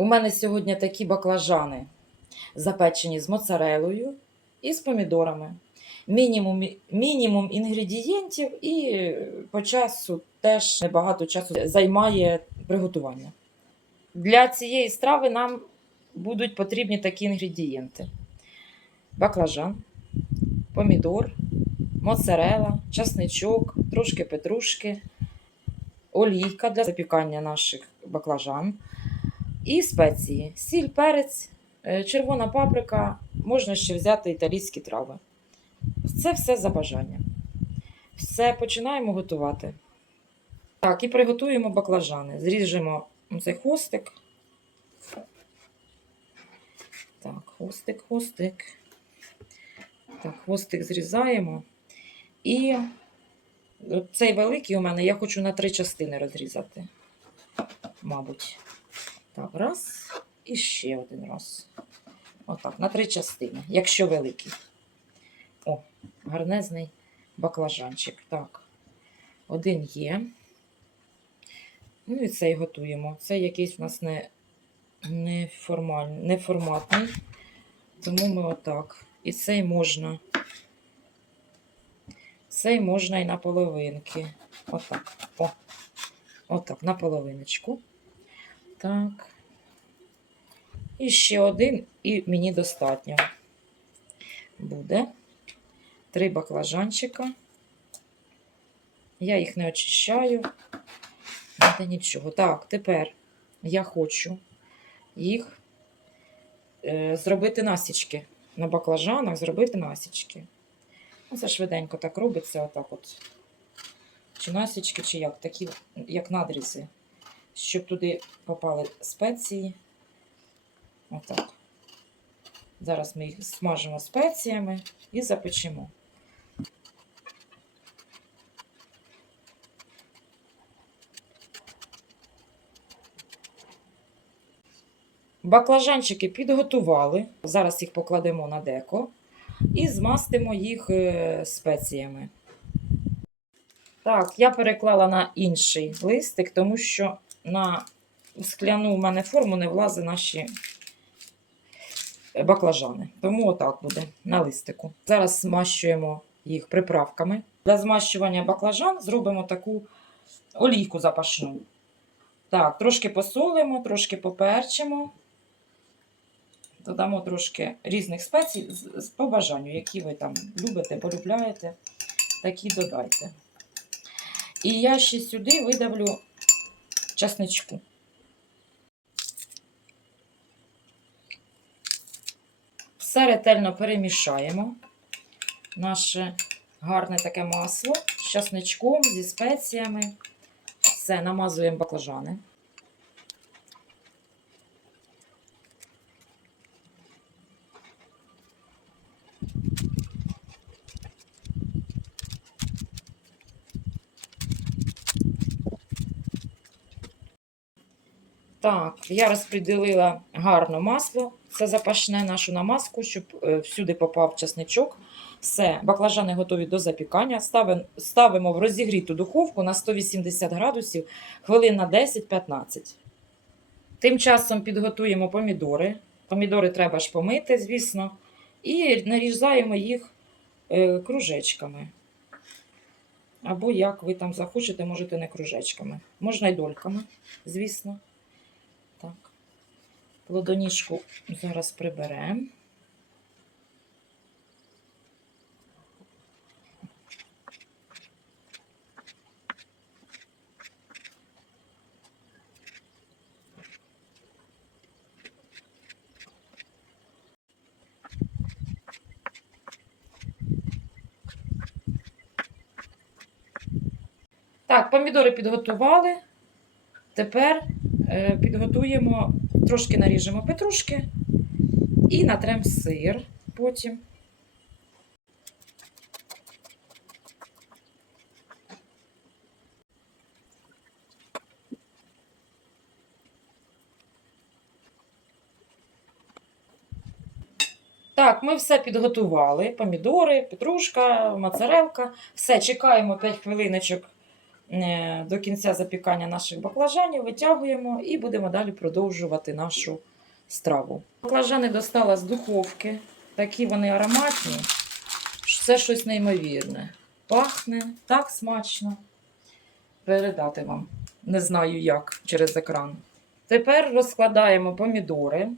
У мене сьогодні такі баклажани, запечені з моцарелою і з помідорами. Мінімум, мінімум інгредієнтів, і по часу теж небагато часу займає приготування. Для цієї страви нам будуть потрібні такі інгредієнти: баклажан, помідор, моцарела, часничок, трошки петрушки, олійка для запікання наших баклажан і спеції: сіль, перець, е, червона паприка, можна ще взяти італійські трави. Це все за бажанням. Все починаємо готувати. Так, і приготуємо баклажани. Зріжемо цей хвостик. Так, хвостик, хвостик. Так, хвостик зрізаємо. І цей великий у мене я хочу на три частини розрізати. Мабуть. Так, раз. І ще один раз. Отак, на три частини, якщо великий. О, гарнезний баклажанчик. Так, один є. Ну і цей готуємо. Цей якийсь у нас не, не, формальний, не форматний. Тому ми отак. І цей можна. Цей можна і на половинки. Отак. О. Отак, на половиночку. Так. І ще один, і мені достатньо буде. Три баклажанчика. Я їх не очищаю. Та нічого. Так, тепер я хочу їх е, зробити насічки. На баклажанах зробити насічки. Ну, Це швиденько так робиться, отак от. Чи насічки, чи як, такі, як надрізи, щоб туди попали спеції. Отак. Зараз ми їх смажимо спеціями і запечемо. Баклажанчики підготували. Зараз їх покладемо на деко і змастимо їх е, спеціями. Так, я переклала на інший листик, тому що на скляну у мене форму не влазить наші баклажани. Тому отак буде на листику. Зараз змащуємо їх приправками. Для змащування баклажан зробимо таку олійку запашну. Так, трошки посолимо, трошки поперчимо. Додамо трошки різних спецій по бажанню, які ви там любите, полюбляєте, такі додайте. І я ще сюди видавлю часничку. Все ретельно перемішаємо наше гарне таке масло з часничком, зі спеціями. Все, намазуємо баклажани. Так, я розподілила гарно масло. Це запашне нашу намазку, щоб е, всюди попав часничок. Все, баклажани готові до запікання. Ставимо, в розігріту духовку на 180 градусів хвилин на 10-15. Тим часом підготуємо помідори. Помідори треба ж помити, звісно. І нарізаємо їх е, кружечками. Або як ви там захочете, можете не кружечками. Можна й дольками, звісно. Так. Зараз приберемо. Так, помідори підготували. Тепер е, підготуємо, трошки наріжемо петрушки і натрем сир потім. Так, ми все підготували: помідори, петрушка, моцарелка. Все, чекаємо 5 хвилиночок до кінця запікання наших баклажанів, витягуємо і будемо далі продовжувати нашу страву. Баклажани достала з духовки. Такі вони ароматні. Це щось неймовірне. Пахне так смачно. Передати вам. Не знаю як через екран. Тепер розкладаємо помідори.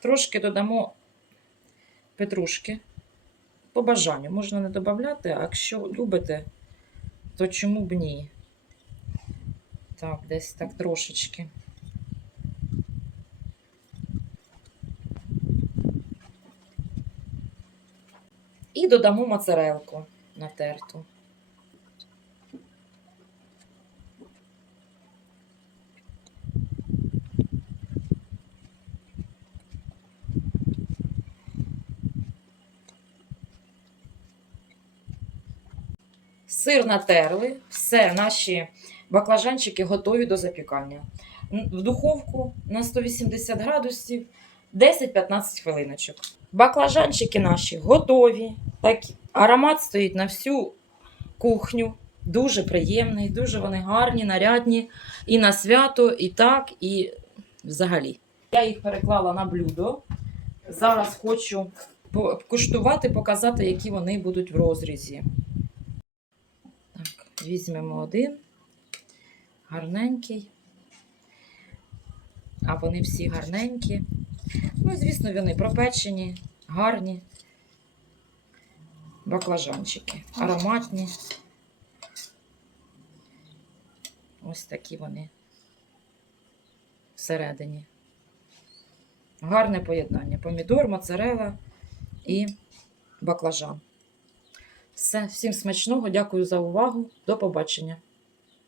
Трошки додамо петрушки. По бажанню можна не додати, а якщо любите, то чому б ні? Так, десь так трошечки. І додамо моцарелку натерту. Сир натерли, все, наші баклажанчики готові до запікання. В духовку на 180 градусів 10-15 хвилиночок. Баклажанчики наші готові. Так, аромат стоїть на всю кухню. Дуже приємний, дуже вони гарні, нарядні. І на свято, і так, і взагалі. Я їх переклала на блюдо. Зараз хочу куштувати, показати, які вони будуть в розрізі. Візьмемо один. Гарненький. А вони всі гарненькі. Ну, звісно, вони пропечені, гарні. Баклажанчики. Ароматні. Ось такі вони всередині. Гарне поєднання. Помідор, моцарела і баклажан. Все, всім смачного, дякую за увагу. До побачення.